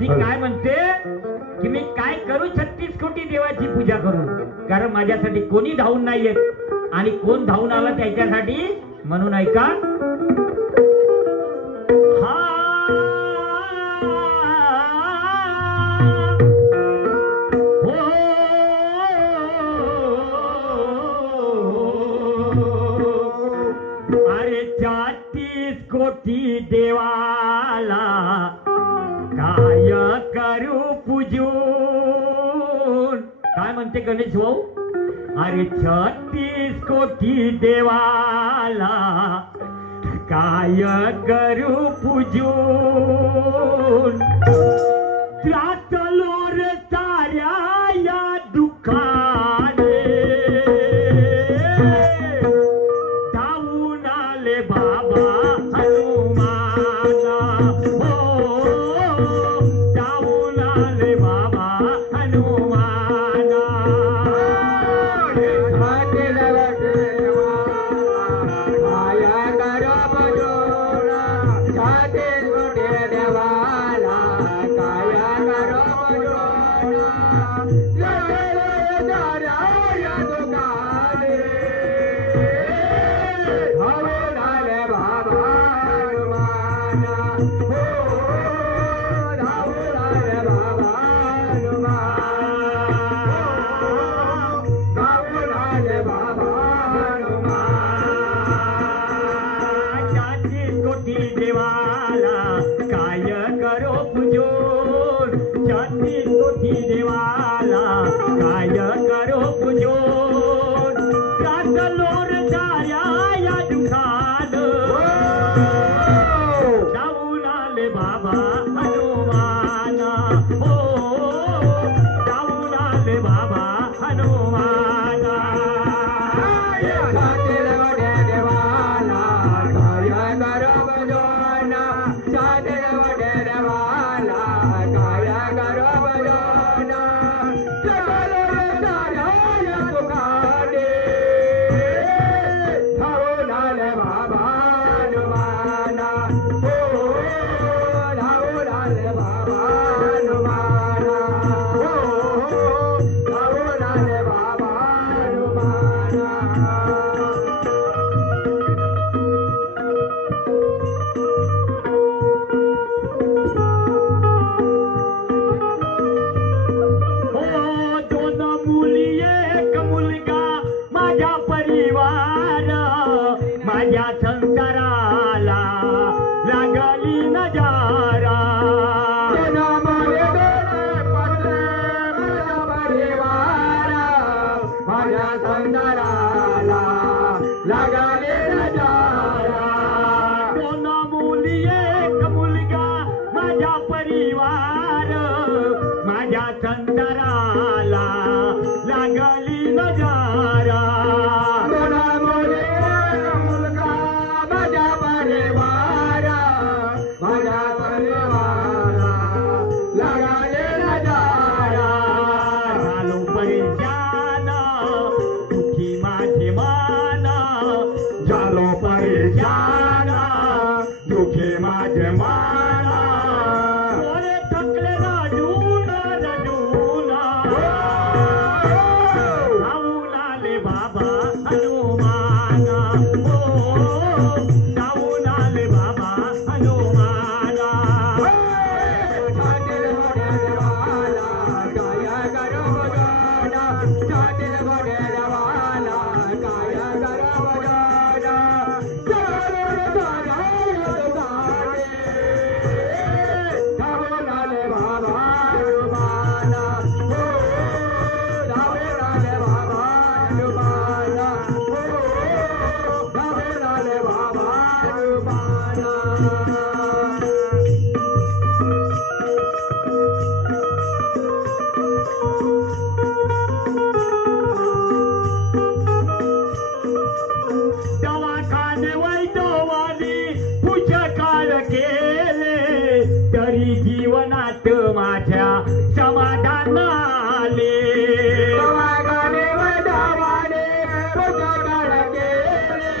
ती काय म्हणते की मी काय करू 36 कोटी देवाची पूजा करू, कारण माझ्यासाठी कोणी धावून नाही येत आणि कोण धावून आला त्याच्यासाठी. म्हणून ऐका, अरे 36 कोटी देवाला काय करू पूजून. काय म्हणते गणेश भाऊ? अरे 36 कोटी देवाला काय करू पूजून. त्रासलो रे साऱ्या या दुःखाने, धावून आले बाबा हनुमाना. हो, धावून आले बाबा हनुमाना. देवाला काय करो पूजून. 36 कोटी देवाला काय करो पूजून. त्रासलो रे साऱ्या या दुःखान, धावून आले बाबा हनुमाना. हो, धावून आले बाबा हनुमाना. माझ्या संसाराला लागली नजारा. माझ्या संसाराला लागले नजारा. 2 मुली 1 मुलगा माझ्या परिवार, माझ्या संसाराला लागली नजारा. झालो परेशान दुखे माझे माना. थोडे थकले रडून रडून, धावून आले बाबा हनुमाना. हो, धावून आले बाबा हनुमाना. तरी जीवनात माझ्या समाधान आले. समाधाने वैदावाने पुजकाळ केले,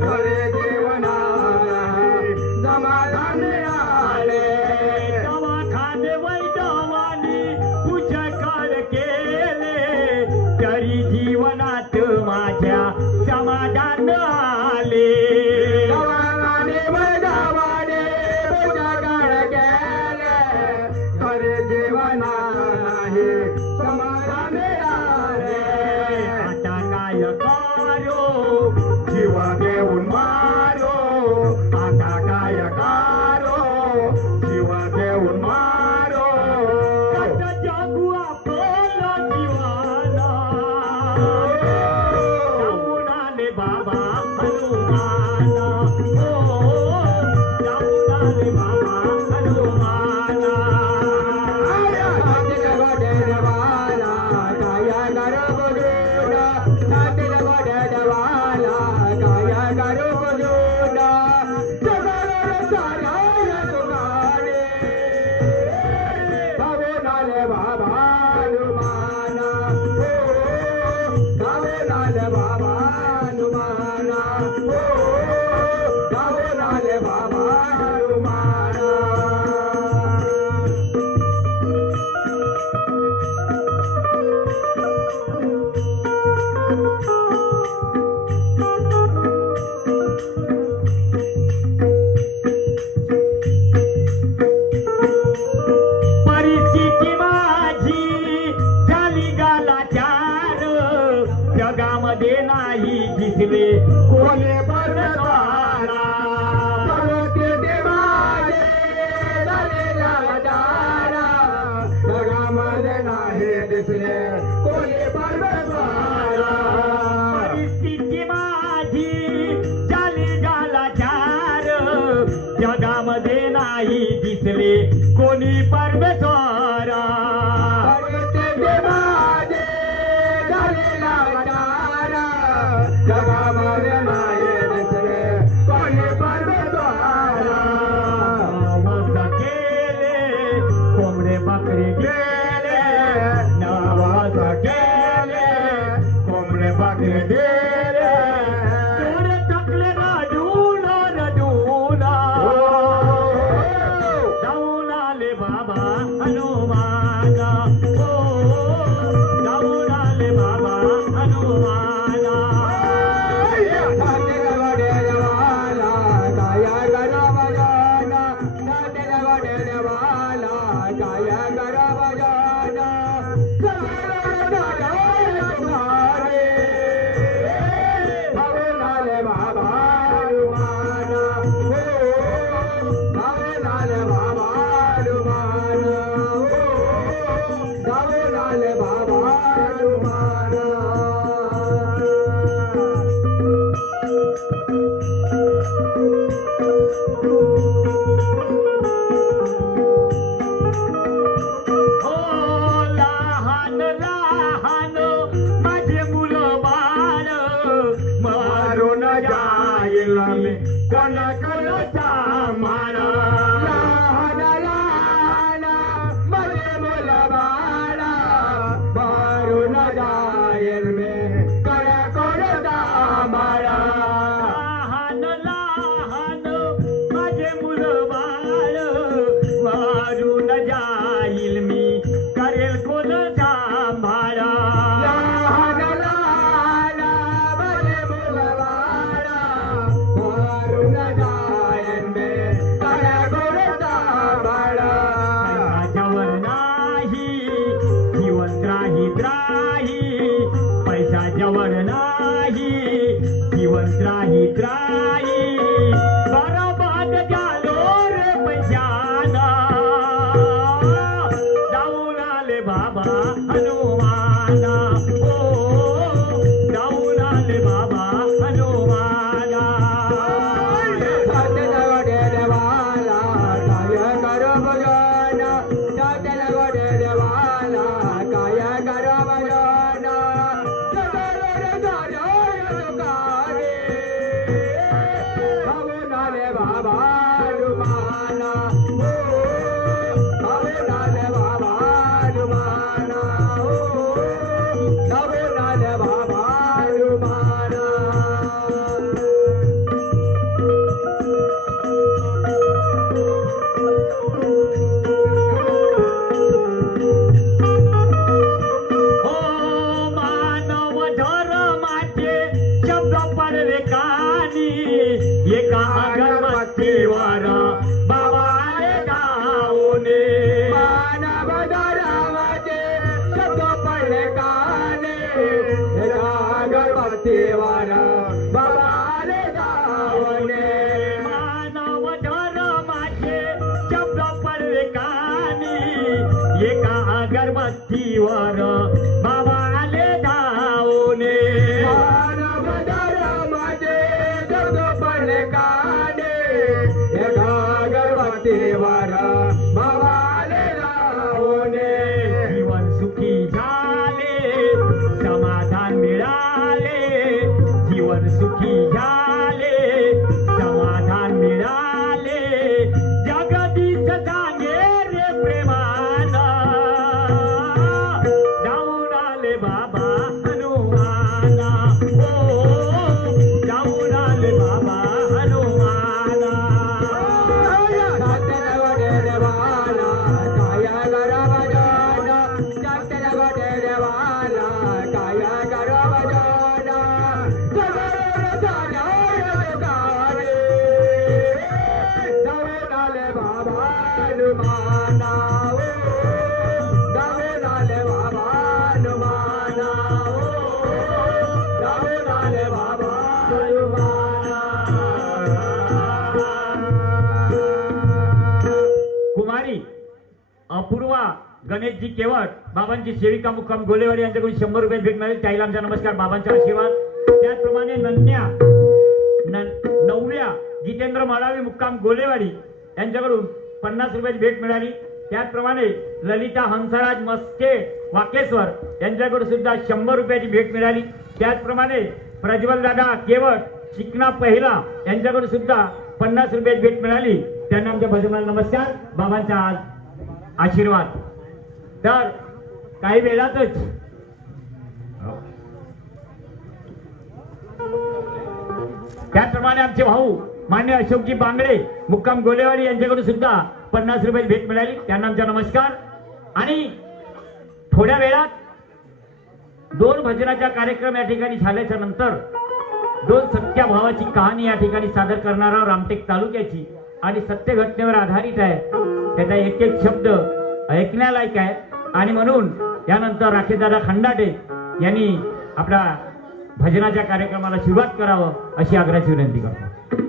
खरे जीवनात समाधान आले. दवाखाने जाऊन आले बाबा हनुमाना. परिस्थिती माझी झाली गालाचार, जगामध्ये नाही दिसले कोणी परद्वारा. परिस्थिती माझी झाली गालाचार, जगामध्ये नाही दिसले कोणी परमेश्वरा. जगामध्ये नाही दिसले कोणी परमेश्वरा. नवस केले कोंबडे बकरी गेले, नवस केले कोंबडे बकरी गेले, तेवढे टाकले रडूला रडूला. जाऊन आले बाबा हनुमाना. जाऊन आले बाबा हनुमाना. पैशाच्यावर नाही जीवन त्राही, बरोबर झालो रे पैशाना. जाऊन आले बाबा हनुमाना. जाऊन आले बाबा हनुमाना. एका अगरबत्तीवर बाबा आले गाऊने. मानव धर्माचे शब्द पडले काने, एका अगरबत्तीवर बाबा आले गाऊने. मानव धर्माचे शब्द पडले काने, एका अगरबत्तीवर बाबा आले गाऊने. मानव धर्माचे शब्द पडले काने, पतीवर बाबाले जाऊने जीवन सुखी झाले समाधान मिळाले जीवन सुखी झाले समाधान मिळाले जगदीश सांगे रे प्रेमाना जाऊन आले बाबा हनुमाना जाऊन आले बाबा हनुमाना कुमारी अपूर्वा गणेशजी केवट बाबांची सेविका मुक्काम गोलेवाडी यांच्याकडून 100 रुपये भेट मिळाली त्याला आमचा नमस्कार बाबांचा आशीर्वाद त्याचप्रमाणे नवव्या जितेंद्र माळावी मुक्काम गोलेवाडी यांच्याकडून 50 रुपयाची भेट मिळाली त्याचप्रमाणे ललिता हंसराज मस्के वाकेश्वर यांच्याकडून सुद्धा 100 रुपयाची भेट मिळाली त्याचप्रमाणे प्रज्वल दादा केवट चिकना पहिला यांच्याकडून सुद्धा 50 रुपयाची भेट मिळाली त्यांना आमच्या भजनाला नमस्कार बाबांचा आशीर्वाद तर काही वेळातच त्याचप्रमाणे आमचे भाऊ मान्य अशोकजी बांगडे मुक्काम गोलेवाडी यांच्याकडून सुद्धा 50 रुपयाची भेट मिळाली त्यांना आमचा नमस्कार आणि थोड्या वेळात 2 भजनाचा कार्यक्रम या ठिकाणी झाल्याच्या नंतर 2 सख्या भावाची कहाणी या ठिकाणी सादर करणारा रामटेक तालुक्याची आणि सत्य घटनेवर आधारित आहे त्याचा एक एक शब्द ऐकण्यालायक आहे आणि म्हणून यानंतर राकेशदादा खंडाटे यांनी आपल्या भजनाच्या कार्यक्रमाला सुरुवात करावं अशी आग्रहाची विनंती करतो.